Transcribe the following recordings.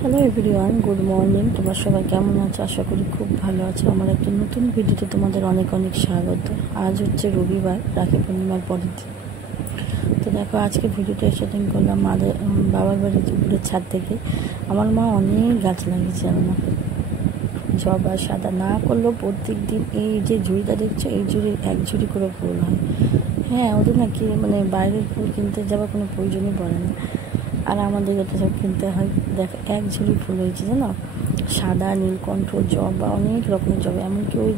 Hello everyone, good morning. তোমরা সবাই কেমন আছো? আশা করি খুব ভালো আছো। আমার একটা নতুন ভিডিওতে তোমাদের অনেক অনেক স্বাগত। আজ হচ্ছে রবিবার, রাখি পূর্ণিমার পরের দিন। তো দেখো, আজকে ভিডিওটা শুটিং করলাম বাবার বাড়ির উপরের ছাদ থেকে। আমার মা অনেক গাছ লাগিয়েছে, জানো না, জবা সাদা না করলেও প্রত্যেক দিন এই যে ঝুড়িটা দেখছো, এই ঝুড়ির এক ঝুড়ি করে ফুল হয়। হ্যাঁ, ওদের নাকি বাইরের ফুল কিনতে যাওয়ার কোনো প্রয়োজনই পড়ে না। আর আমাদের যত সব কিনতে হয়। দেখ, এক ঝুড়ি ফুল হয়েছে, জানো, সাদা, নীলকণ্ঠ, জবা, অনেক রকমের জবা। এমনকি ওই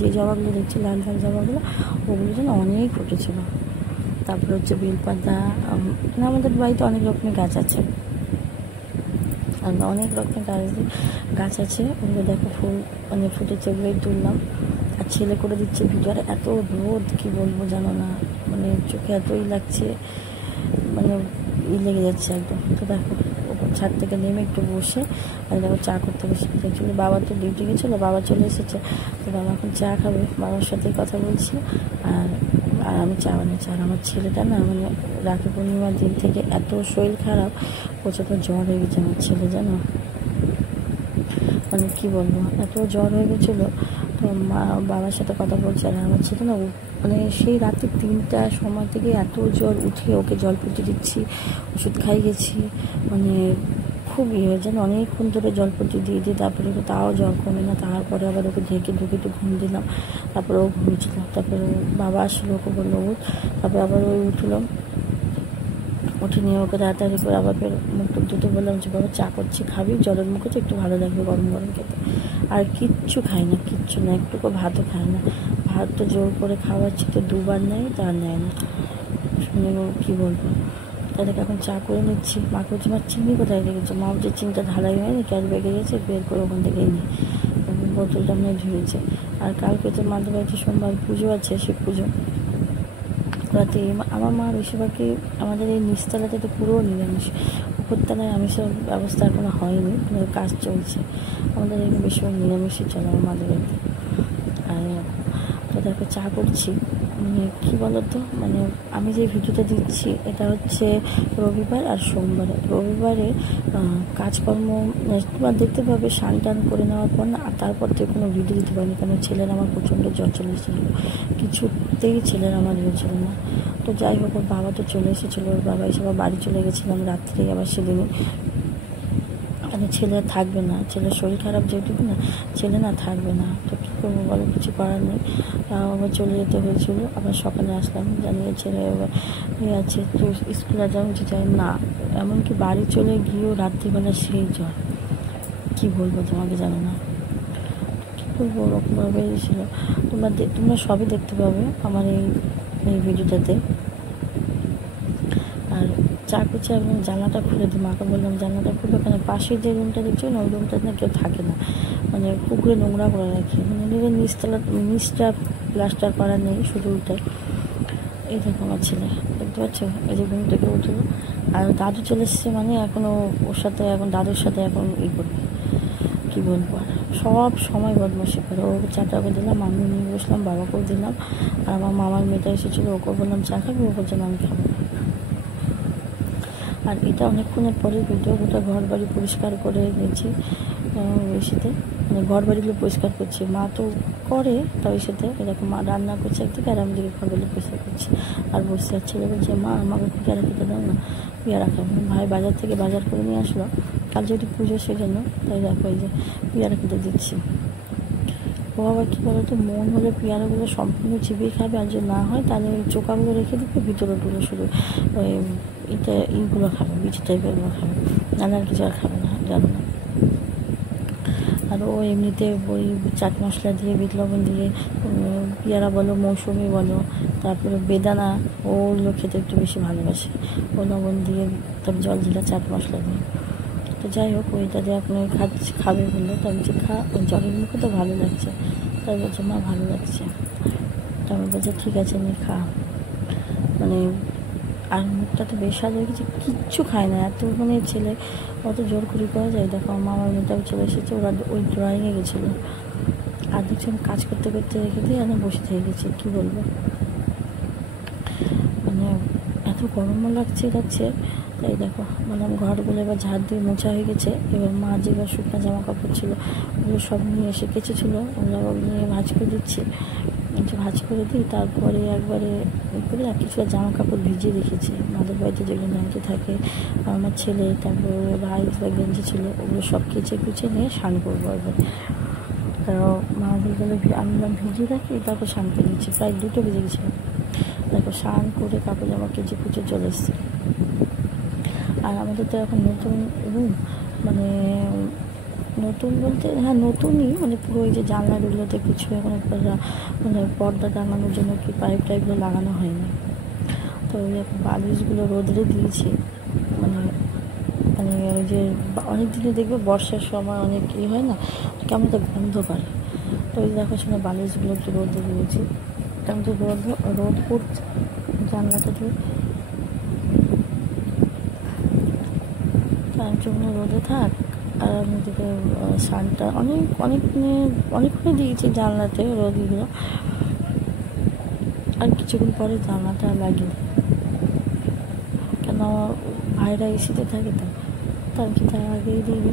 যে জবাগুলো দেখছি, লাল লাল জবাগুলো, ওগুলো যেন অনেক ফুটেছিল। তারপরে হচ্ছে বেলপাতা। আমাদের বাড়িতে অনেক রকমের গাছ আছে, অনেক রকমের গাছ আছে। ওগুলো দেখো ফুল ফুটেছে, ওগুলোই তুললাম। আর ছেলে করে দিচ্ছে ভিডিও। আর এত রোদ, কি বলবো জানো না, চোখে এতই লাগছে, লেগে যাচ্ছে একদম। তো দেখো, ওপর ছাদ থেকে নেমে একটু বসে আর দেখো চা করতে বসে। অ্যাকচুয়ালি বাবা তো ডিউটি গেছিলো, বাবা চলে এসেছে। তো বাবা এখন চা খাবে, বাবার সাথেই কথা বলছি। আর আর আমি চা বানাচ্ছি। আর আমার ছেলেটা না, রাখি পূর্ণিমার দিন থেকে এত শরীর খারাপ, প্রচণ্ড জ্বর হয়ে গেছে আমার ছেলে, জানো। কী বলবো, এত জ্বর হয়ে গেছিলো। তো বাবার সাথে কথা বলছে। আর আমার ছেলে না, সেই রাতে 3টার সময় থেকে এত জ্বর উঠে ওকে জলপট্টি দিচ্ছি, ওষুধ খাই গেছি, খুব যেন অনেকক্ষণ ধরে জলপট্টি দিয়ে তারপরে তাও জ্বর কমে না। তারপরে আবার ওকে ঢেকে একটু ঘুম দিলাম, তারপরে ও ঘুমিয়েছিল। তারপরে বাবা আসলো, ওকে বললো উঠ। তারপরে আবার ওই উঠলো, উঠে নিয়ে ওকে তাড়াতাড়ি করে আবার মুখ টুক ধুতে বললাম যে বাবা চা করছি, খাবি? জ্বরের মুখে তো একটু ভালো লাগবে গরম গরম খেতে। আর কিচ্ছু খাই না, কিচ্ছু না, একটুকু ভাতও খায় না। ভাত তো জোর করে খাওয়াচ্ছি, তো 2বার নেয়, তা নেয় না। কী বলবো, তাদেরকে এখন চা করে নিচ্ছি। মাকে বলছি, মা চিনি কোথায় রেখেছে? মা যে চিনিটা ঢালাই হয়নি, ক্যাশ ব্যাগে গেছে, বের করে ওখান থেকেই নিই। বোতলটা ধুয়েছে। আর কালকে তো মাদের বাড়িতে সোমবার পুজো আছে, শিব পুজো। রাতে আমার মা বেশিরভাগই, আমাদের এই নিচতলাতে তো পুরো নিরামিষ, উপরতলায় আমিষের ব্যবস্থা এখনো হয়নি, কাজ চলছে। আমাদের এখানে বেশিরভাগ নিরামিষই চলে আমার মাদের বাড়িতে। আর তো দেখো চা করছি। কী বলতো, আমি যে ভিডিওটা দিচ্ছি এটা হচ্ছে রবিবার আর সোমবারে। রবিবারে কাজকর্ম তোমার দেখতে পাবে, স্নান টান করে নেওয়ার পর না, আর তারপর থেকে কোনো ভিডিও দিতে পারিনি, কারণ ছেলের আমার প্রচণ্ড জ্বর চলে এসেছিলো। কিছুতেই ছেলের আমার ছিল না। তো যাই হোক, ওর বাবা তো চলে এসেছিলো, ওর বাবা এসে আবার বাড়ি চলে গেছিলাম রাত্রে। আবার সেদিনে ছেলে থাকবে না, ছেলের শরীর খারাপ যেহেতু না, ছেলে না থাকবে না। তো কী করবো বলো, কিছু করার নেই। আবার চলে যেতে হয়েছিল। আবার সকালে আসলাম, জানিয়ে ছেলে আছে, তো স্কুলে যাওয়া উচিত যায় না। এমনকি বাড়ি চলে গিয়েও রাত্রিবেলা সেই জ্বর, কী বলবো তোমাকে, জানো না, কী বলবো, ওরকমভাবে ছিল। তোমরা সবই দেখতে পাবে আমার এই ভিডিওটাতে। আর চা করছি, একদম জানলাটা খুলে দিই। মাকে বললাম জানলাটা খুলে, ওখানে পাশে যে রুমটা দেখছো না, ওই রুমটাতে না কেউ থাকে না, পুকুরে নোংরা করে রাখি। নিজের নিচটা প্লাস্টার করা নেই, শুধু ওইটাই। এই দেখো আমার ছেলে, দেখতে পাচ্ছ, এই যে ঘুম থেকে উঠলো। আর দাদু চলে এসছে, এখনও ওর সাথে, এখন দাদুর সাথে এখন করবে, কী বলবো। আর সব সময় বদমাশি করে। ওকে চাটা করে দিলাম, আমি নিয়ে বসলাম, বাবাকেও দিলাম। আর আমার মামার মেয়েটা এসেছিলো, ওকে বললাম চা খাবি, ও বলছে আমি খাবো না। আর এটা অনেকক্ষণের পরে ভিডিও, গোটা ঘর বাড়ি পরিষ্কার করে নিয়েছি। এসেতে ঘর বাড়িগুলো পরিষ্কার করছি। মা তো করে, তাই সাথে এরকম মা রান্না করছে একদিকে, আর আমি দিকে ঘর বাড়ি পরিষ্কার করছি। আর বসে আর ছেলে বলছে, মা আমাকে পেয়ারা খেতে দাও না, পেয়ারা খাবো। ভাই বাজার থেকে বাজার করে নিয়ে আসলো, কাল যেহেতু পুজো সেজন্য, তাই দেখো এই যে পেয়ারা খেতে দিচ্ছি। ও আবার কী বলতো, মন হলে পেয়ারাগুলো সম্পূর্ণ চিবিয়ে খাবে, আর যদি না হয় তাহলে ওই চোকাগুলো রেখে দিবে, ভিতরেগুলো শুধু ওই এইগুলো খাবে, বিচি টাইপেরগুলো খাবে, নাহলে আর কিছু আর খাবে না, জানো না। আর ও এমনিতে ওই চাট মশলা দিয়ে, বিট লবণ দিয়ে, পেয়ারা বলো, মৌসুমি বলো, তারপরে বেদানা, ওগুলো খেতে একটু বেশি ভালোবাসে। ও লবণ দিয়ে, তারপর জল দিলা চাট মশলা দিয়ে। তো যাই হোক, ওইটা দিয়ে আপনি খাবে বললো, তো আমি যে ওই জলের মুখে তো ভালো লাগছে, তাই বলছে মা ভালো লাগছে। তো আমি বলছি ঠিক আছে, আমি খা। আর মুখটা তো বেশ সাজ হয়ে গেছে, কিচ্ছু খায় না। এত ছেলে অত জোর করি করা যায়। দেখো আমার মেয়েটাও চলে এসেছে, ওরা ওই ড্রয়িংয়ে গেছিলো। আর দেখছি আমি কাজ করতে করতে রেখে দিয়ে আমি বসে থেকে গেছি, কী বলবো। এত গরমও লাগছে। তাই দেখো বললাম ঘরগুলো এবার ঝাড় দিয়ে মোছা হয়ে গেছে। এবার মা যেবার শুকনো জামা কাপড় ছিল ওগুলো সব নিয়ে এসে কেচেছিলো, ওগুলো নিয়ে ভাঁজ করে দিচ্ছি। ভাঁজ করে দিই, তারপরে একবারে করে কিছু জামা কাপড় ভিজিয়ে রেখেছি আমাদের বাড়িতে যেগুলো নাইতে থাকে, আমার ছেলে তারপর ভাই বা গেঞ্জি ছিল, ওগুলো সব কেচে কুচে নিয়ে স্নান করবো। এবার তারপর মা বলগুলো আমি ভিজিয়ে রাখি, তারপর স্নান করে নিচ্ছি। প্রায় 2টো বেজে গেছিলো। তারপর স্নান করে কাপড় জামা কেচে কুচে চলে এসেছি। আর আমাদের তো এখন নতুন রুম, মানে নতুন বলতে হ্যাঁ নতুনই, মানে পুরো ওই যে জানলাগুলোতে কিছু এখন মানে পর্দা টাঙানোর জন্য কি পাইপ টাইপগুলো লাগানো হয়নি। তো ওই বালিশগুলো রোদরে দিয়েছি, মানে মানে ওই যে অনেক দিনে দেখবে বর্ষার সময় অনেক হয় না, কেমন তো গন্ধ পারে। তো ওই দেখাশোনা বালিশগুলো একটু রোদে দিয়েছি, কেমন তো রোদ পড়ছে জানলাটা দিয়ে, তার জন্য রোদে থাক। আর আমি দিকে সানটা অনেকক্ষণে দিয়েছি জানলাতে রোদগুলো, আর কিছুক্ষণ পরে জানলাটা লাগিয়ে দিই, কেন ভাইরা এসিতে থাকে তো, তার কি তার আগেই দিবি।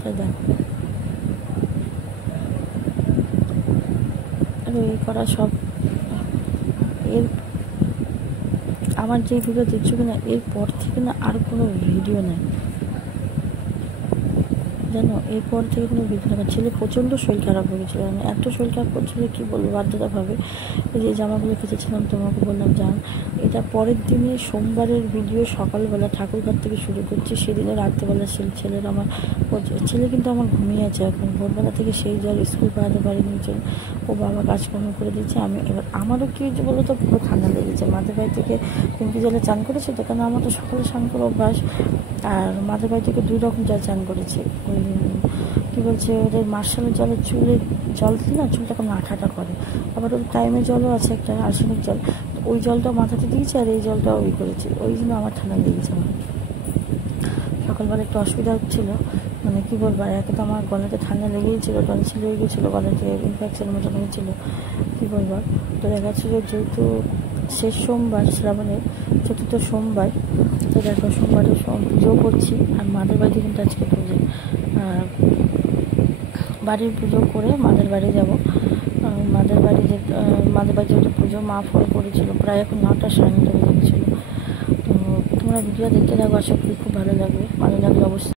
তাই দেখো আর এই করা সব এর আমার যে ভিডিও দেখছো কিনা এরপর থেকে না আর কোনো ভিডিও নেই জানো, এরপর থেকে কোনো ভিডিও নেই। আমার ছেলে প্রচণ্ড শরীর খারাপ হয়ে গেছিলো, আমি এত শরীর খারাপ করছিল কী বলবো, বাধ্যতাভাবে ওই যে জামাগুলো কেচেছিলাম তোমাকে বললাম যান। এটা পরের দিনে সোমবারের ভিডিও, সকালবেলা ঠাকুরঘর থেকে শুরু করছি, সেদিনে রাত্রেবেলা ছেলের আমার ছেলে কিন্তু আমার ঘুমিয়ে আছে এখন, ভোরবেলা থেকে সেই জল স্কুল পড়াতে পারিনি, ও বাবা কাজকর্ম করে দিচ্ছে। আমি এবার আমারও কী হয়েছে বলো তো, পুরো ঠান্ডা লেগেছে। মাদের বাড়ি থেকে টুঙ্কি জলে চান করেছে তো, কেন আমার তো সকালে স্নান করে অভ্যাস, আর মাদের বাড়ি থেকে 2 রকম জল চান করেছে। ওই কী বলছে ওদের মার্শালের জলের চুলে জল দিলে না চুলটা কেমন আঠাটা করে, আবার ওর টাইমের জলও আছে একটা আর্সেনিক জল, ওই জলটা মাথাতে দিয়েছে আর এই জলটা ওই করেছে, ওই জন্য আমার ঠান্ডা লেগেছে। আমার সকালবেলা একটু অসুবিধা হচ্ছিলো, মানে কী বলবো, একে তো আমার গলাতে ঠান্ডা লেগেছিলো, টনসিল হয়ে গেছিলো, গলাতে ইনফেকশন মতন হয়েছিলো, কী বলবো। তো দেখা যাচ্ছিলো যেহেতু শেষ সোমবার শ্রাবণের 4th সোমবার, তো দেখো সোমবারে পুজো করছি, আর মাদের বাড়িতে কিন্তু আজকে পুজো, বাড়ির পুজো করে মাদের বাড়ি যাবো। মাদের বাড়ি যেহেতু পুজো মা ফোন করেছিল, প্রায় এখন 9টা 9:30 বেজে গেছিলো। তো তোমরা ভিডিও দেখতে থাকো, আশা করি খুব ভালো লাগবে, ভালো লাগলে অবশ্যই